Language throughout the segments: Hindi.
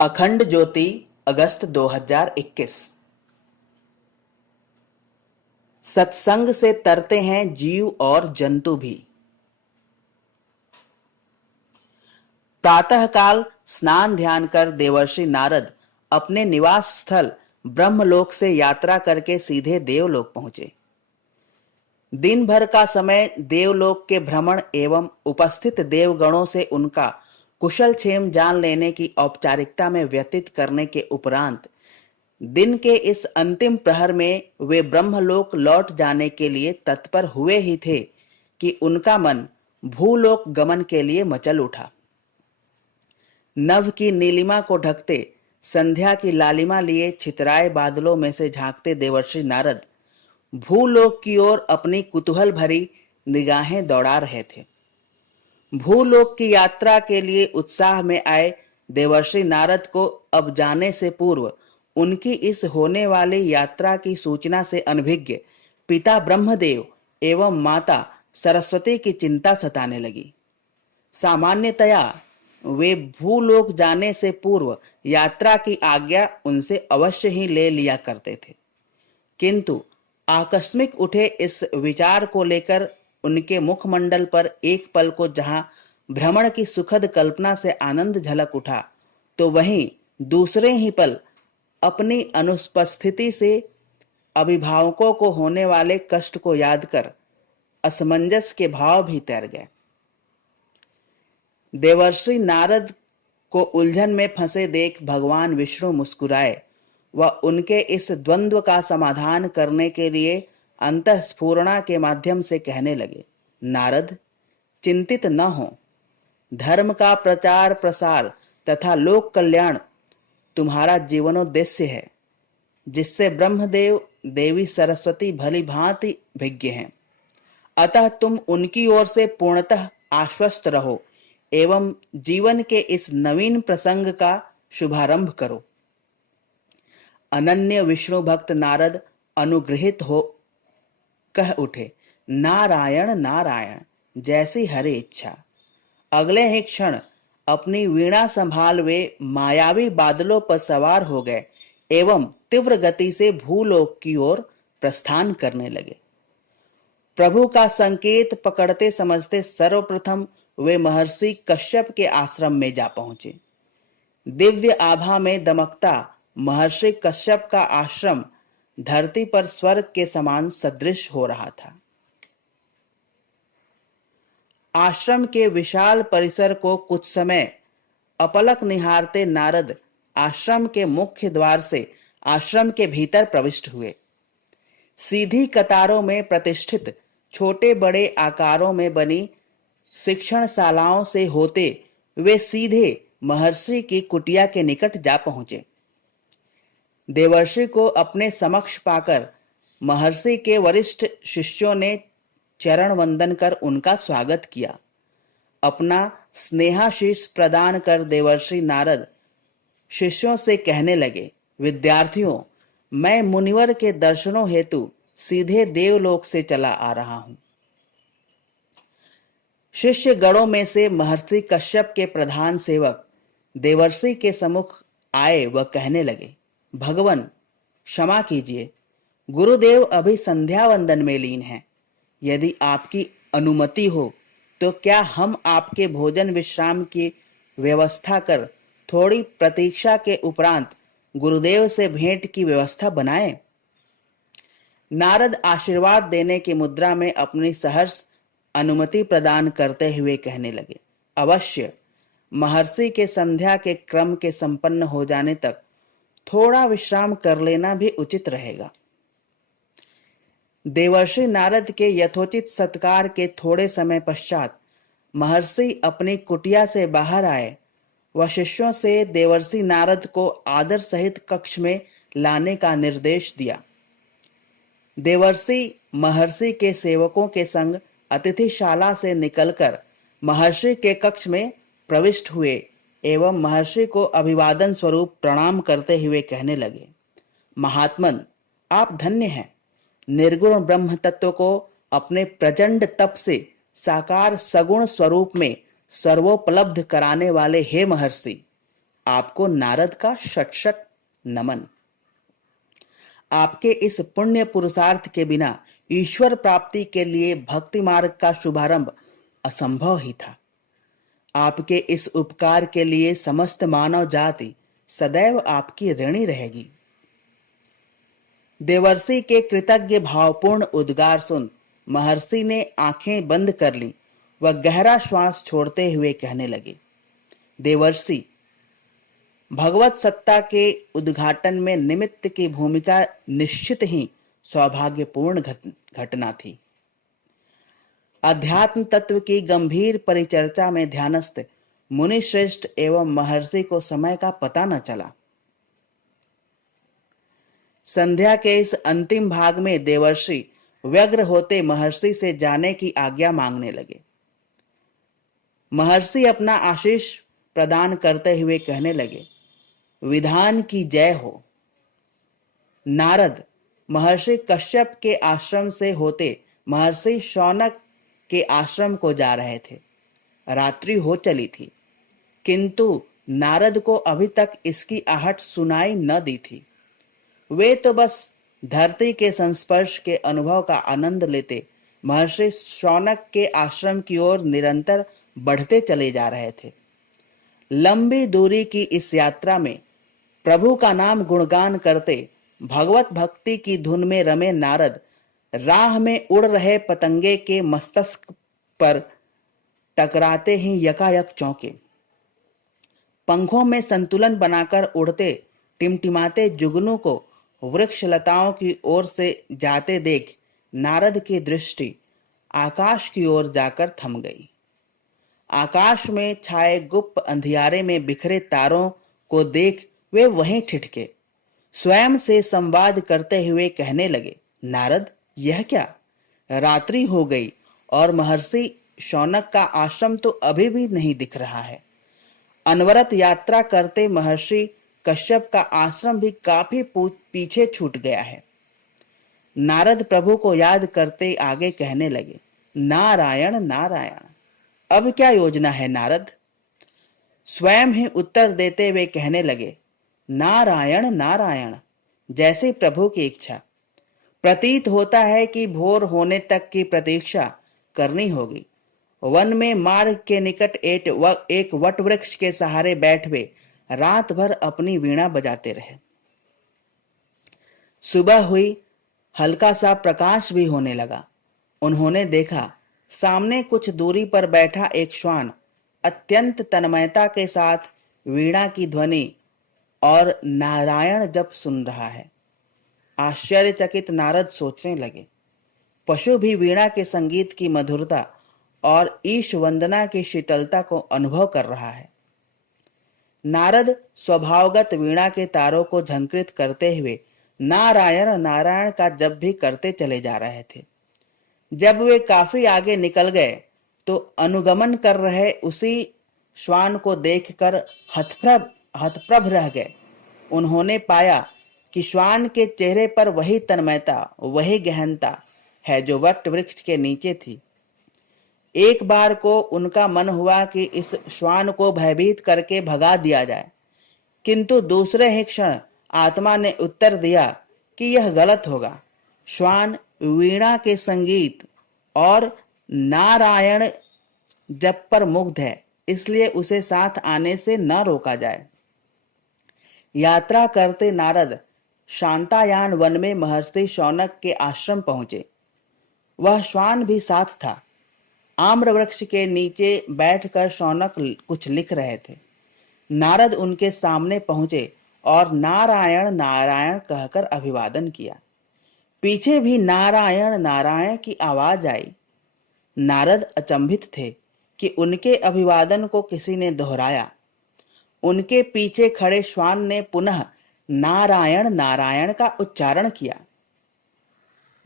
अखंड ज्योति, अगस्त 2021। सत्संग से तरते हैं जीव और जंतु भी। प्रातःकाल स्नान ध्यान कर देवर्षि नारद अपने निवास स्थल ब्रह्मलोक से यात्रा करके सीधे देवलोक पहुंचे। दिन भर का समय देवलोक के भ्रमण एवं उपस्थित देवगणों से उनका कुशल क्षेम जान लेने की औपचारिकता में व्यतीत करने के उपरांत दिन के इस अंतिम प्रहर में वे ब्रह्मलोक लौट जाने के लिए तत्पर हुए ही थे कि उनका मन भूलोक गमन के लिए मचल उठा। नभ की नीलिमा को ढकते संध्या की लालिमा लिए छितराए बादलों में से झांकते देवर्षि नारद भूलोक की ओर अपनी कुतूहल भरी निगाहें दौड़ा रहे थे। भूलोक की यात्रा के लिए उत्साह में आए देवर्षि नारद को अब जाने से पूर्व उनकी इस होने वाली यात्रा की सूचना से अनभिज्ञ पिता ब्रह्मदेव एवं माता सरस्वती की चिंता सताने लगी। सामान्यतया वे भूलोक जाने से पूर्व यात्रा की आज्ञा उनसे अवश्य ही ले लिया करते थे, किंतु आकस्मिक उठे इस विचार को लेकर उनके मुखमंडल पर एक पल को जहां भ्रमण की सुखद कल्पना से आनंद झलक उठा, तो वहीं दूसरे ही पल अपनी अनुपस्थिति से अभिभावकों को होने वाले कष्ट को याद कर असमंजस के भाव भी तैर गए। देवर्षि नारद को उलझन में फंसे देख भगवान विष्णु मुस्कुराए व उनके इस द्वंद्व का समाधान करने के लिए अंतःस्फुरणा के माध्यम से कहने लगे, नारद, चिंतित न हो। धर्म का प्रचार प्रसार तथा लोक कल्याण तुम्हारा जीवनोद्देश्य है, जिससे ब्रह्मदेव देवी सरस्वती भली भांति भिज्ञ हैं। अतः तुम उनकी ओर से पूर्णतः आश्वस्त रहो एवं जीवन के इस नवीन प्रसंग का शुभारंभ करो। अनन्य विष्णु भक्त नारद अनुग्रहित हो कह उठे, नारायण नारायण, जैसी हरि इच्छा। अगले ही क्षण अपनी वीणा संभाल वे मायावी बादलों पर सवार हो गए एवं तीव्र गति से भूलोक की ओर प्रस्थान करने लगे। प्रभु का संकेत पकड़ते समझते सर्वप्रथम वे महर्षि कश्यप के आश्रम में जा पहुंचे। दिव्य आभा में दमकता महर्षि कश्यप का आश्रम धरती पर स्वर्ग के समान सदृश हो रहा था। आश्रम के विशाल परिसर को कुछ समय अपलक निहारते नारद आश्रम के मुख्य द्वार से आश्रम के भीतर प्रविष्ट हुए। सीधी कतारों में प्रतिष्ठित छोटे बड़े आकारों में बनी शिक्षणशालाओं से होते वे सीधे महर्षि की कुटिया के निकट जा पहुंचे। देवर्षि को अपने समक्ष पाकर महर्षि के वरिष्ठ शिष्यों ने चरण वंदन कर उनका स्वागत किया। अपना स्नेहाशीष प्रदान कर देवर्षि नारद शिष्यों से कहने लगे, विद्यार्थियों, मैं मुनिवर के दर्शनों हेतु सीधे देवलोक से चला आ रहा हूं। शिष्य गणों में से महर्षि कश्यप के प्रधान सेवक देवर्षि के सम्मुख आए व कहने लगे, भगवन, क्षमा कीजिए, गुरुदेव अभी संध्या वंदन में लीन हैं। यदि आपकी अनुमति हो तो क्या हम आपके भोजन विश्राम की व्यवस्था कर थोड़ी प्रतीक्षा के उपरांत गुरुदेव से भेंट की व्यवस्था बनाएं? नारद आशीर्वाद देने की मुद्रा में अपनी सहर्ष अनुमति प्रदान करते हुए कहने लगे, अवश्य। महर्षि के संध्या के क्रम के संपन्न हो जाने तक थोड़ा विश्राम कर लेना भी उचित रहेगा। देवर्षि नारद के यथोचित सत्कार के थोड़े समय पश्चात महर्षि अपनी कुटिया से बाहर आए व शिष्यों से देवर्षि नारद को आदर सहित कक्ष में लाने का निर्देश दिया। देवर्षि महर्षि के सेवकों के संग अतिथिशाला से निकलकर महर्षि के कक्ष में प्रविष्ट हुए एवं महर्षि को अभिवादन स्वरूप प्रणाम करते हुए कहने लगे, महात्मन, आप धन्य हैं। निर्गुण ब्रह्म तत्व को अपने प्रचंड तप से साकार सगुण स्वरूप में सर्वोपलब्ध कराने वाले हे महर्षि, आपको नारद का शत शत नमन। आपके इस पुण्य पुरुषार्थ के बिना ईश्वर प्राप्ति के लिए भक्ति मार्ग का शुभारंभ असंभव ही था। आपके इस उपकार के लिए समस्त मानव जाति सदैव आपकी ऋणी रहेगी। देवर्षि के कृतज्ञ भावपूर्ण उद्गार सुन महर्षि ने आंखें बंद कर ली व गहरा श्वास छोड़ते हुए कहने लगे, देवर्षि, भगवत सत्ता के उद्घाटन में निमित्त की भूमिका निश्चित ही सौभाग्यपूर्ण घटना थी। अध्यात्म तत्व की गंभीर परिचर्चा में ध्यानस्थ मुनि श्रेष्ठ एवं महर्षि को समय का पता न चला। संध्या के इस अंतिम भाग में देवर्षि व्यग्र होते महर्षि से जाने की आज्ञा मांगने लगे। महर्षि अपना आशीष प्रदान करते हुए कहने लगे, विधान की जय हो। नारद महर्षि कश्यप के आश्रम से होते महर्षि शौनक के आश्रम को जा रहे थे। रात्रि हो चली थी, किंतु नारद को अभी तक इसकी आहट सुनाई न दी थी। वे तो बस धरती के संस्पर्श के अनुभव का आनंद लेते महर्षि शौनक के आश्रम की ओर निरंतर बढ़ते चले जा रहे थे। लंबी दूरी की इस यात्रा में प्रभु का नाम गुणगान करते भगवत भक्ति की धुन में रमे नारद राह में उड़ रहे पतंगे के मस्तक पर टकराते ही यकायक चौंके। पंखों में संतुलन बनाकर उड़ते टिमटिमाते जुगनू को वृक्ष लताओं की ओर से जाते देख नारद की दृष्टि आकाश की ओर जाकर थम गई। आकाश में छाए गुप्त अंधियारे में बिखरे तारों को देख वे वहीं ठिठके। स्वयं से संवाद करते हुए कहने लगे, नारद, यह क्या? रात्रि हो गई और महर्षि शौनक का आश्रम तो अभी भी नहीं दिख रहा है। अनवरत यात्रा करते महर्षि कश्यप का आश्रम भी काफी पीछे छूट गया है। नारद प्रभु को याद करते आगे कहने लगे, नारायण नारायण, अब क्या योजना है नारद? स्वयं ही उत्तर देते हुए कहने लगे, नारायण नारायण, जैसे प्रभु की इच्छा। प्रतीत होता है कि भोर होने तक की प्रतीक्षा करनी होगी। वन में मार्ग के निकट एक वट वृक्ष के सहारे बैठ वे रात भर अपनी वीणा बजाते रहे। सुबह हुई, हल्का सा प्रकाश भी होने लगा। उन्होंने देखा सामने कुछ दूरी पर बैठा एक श्वान अत्यंत तन्मयता के साथ वीणा की ध्वनि और नारायण जप सुन रहा है। आश्चर्यचकित नारद सोचने लगे, पशु भी वीणा के संगीत की मधुरता और ईश वंदना की शीतलता को अनुभव कर रहा है। नारद स्वभावगत वीणा के तारों को झंकृत करते हुए नारायण नारायण का जप भी करते चले जा रहे थे। जब वे काफी आगे निकल गए तो अनुगमन कर रहे उसी श्वान को देखकर हतप्रभ रह गए। उन्होंने पाया कि श्वान के चेहरे पर वही तन्मयता, वही गहनता है जो वट वृक्ष के नीचे थी। एक बार को उनका मन हुआ कि इस श्वान को भयभीत करके भगा दिया जाए, किंतु दूसरे ही क्षण आत्मा ने उत्तर दिया कि यह गलत होगा। श्वान वीणा के संगीत और नारायण जप पर मुग्ध है, इसलिए उसे साथ आने से न रोका जाए। यात्रा करते नारद शांतायान वन में महर्षि शौनक के आश्रम पहुंचे। वह श्वान भी साथ था। आम्र वृक्ष के नीचे बैठकर शौनक कुछ लिख रहे थे। नारद उनके सामने पहुंचे और नारायण नारायण कहकर अभिवादन किया। पीछे भी नारायण नारायण की आवाज आई। नारद अचंभित थे कि उनके अभिवादन को किसी ने दोहराया। उनके पीछे खड़े श्वान ने पुनः नारायण नारायण का उच्चारण किया।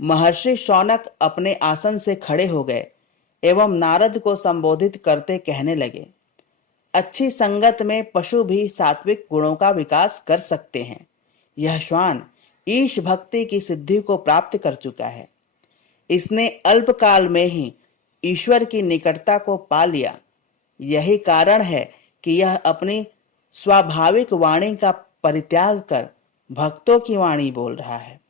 महर्षि शौनक अपने आसन से खड़े हो गए एवं नारद को संबोधित करते कहने लगे, अच्छी संगत में पशु भी सात्विक गुणों का विकास कर सकते हैं। यह श्वान ईश भक्ति की सिद्धि को प्राप्त कर चुका है। इसने अल्पकाल में ही ईश्वर की निकटता को पा लिया। यही कारण है कि यह अपनी स्वाभाविक वाणी का परित्याग कर भक्तों की वाणी बोल रहा है।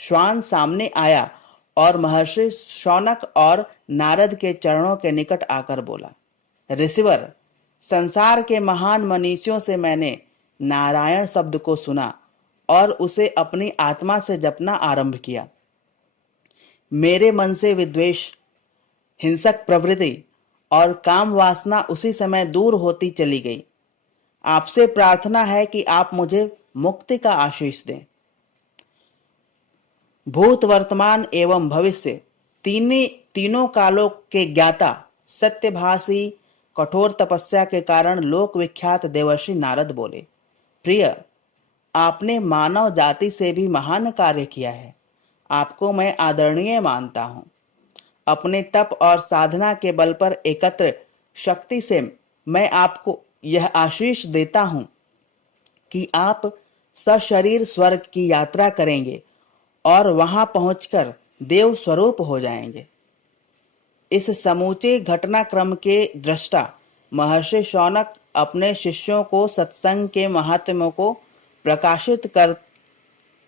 श्वान सामने आया और महर्षि शौनक और नारद के चरणों के निकट आकर बोला, ऋषिवर, संसार के महान मनीषियों से मैंने नारायण शब्द को सुना और उसे अपनी आत्मा से जपना आरंभ किया। मेरे मन से विद्वेष, हिंसक प्रवृत्ति और काम वासना उसी समय दूर होती चली गई। आपसे प्रार्थना है कि आप मुझे मुक्ति का आशीष दें। भूत, वर्तमान एवं भविष्य तीनों कालों के ज्ञाता सत्यभाषी कठोर तपस्या के कारण लोक विख्यात देवर्षि नारद बोले, प्रिय, आपने मानव जाति से भी महान कार्य किया है। आपको मैं आदरणीय मानता हूं। अपने तप और साधना के बल पर एकत्र शक्ति से मैं आपको यह आशीष देता हूं कि आप सशरीर स्वर्ग की यात्रा करेंगे और वहां पहुंचकर देव स्वरूप हो जाएंगे। इस समूचे घटनाक्रम के दृष्टा महर्षि शौनक अपने शिष्यों को सत्संग के महात्म्य को प्रकाशित कर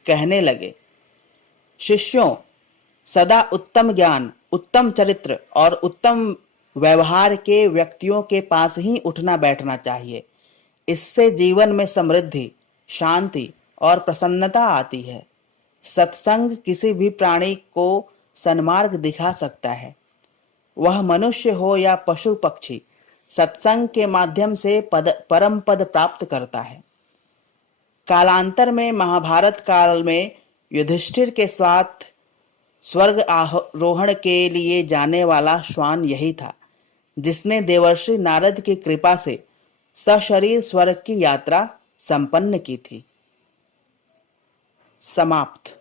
कहने लगे, शिष्यों, सदा उत्तम ज्ञान, उत्तम चरित्र और उत्तम व्यवहार के व्यक्तियों के पास ही उठना बैठना चाहिए। इससे जीवन में समृद्धि, शांति और प्रसन्नता आती है। सत्संग किसी भी प्राणी को सन्मार्ग दिखा सकता है। वह मनुष्य हो या पशु पक्षी, सत्संग के माध्यम से परम पद प्राप्त करता है। कालांतर में महाभारत काल में युधिष्ठिर के साथ स्वर्ग आरोहण के लिए जाने वाला श्वान यही था, जिसने देवर्षि नारद की कृपा से सशरीर स्वर्ग की यात्रा संपन्न की थी। समाप्त।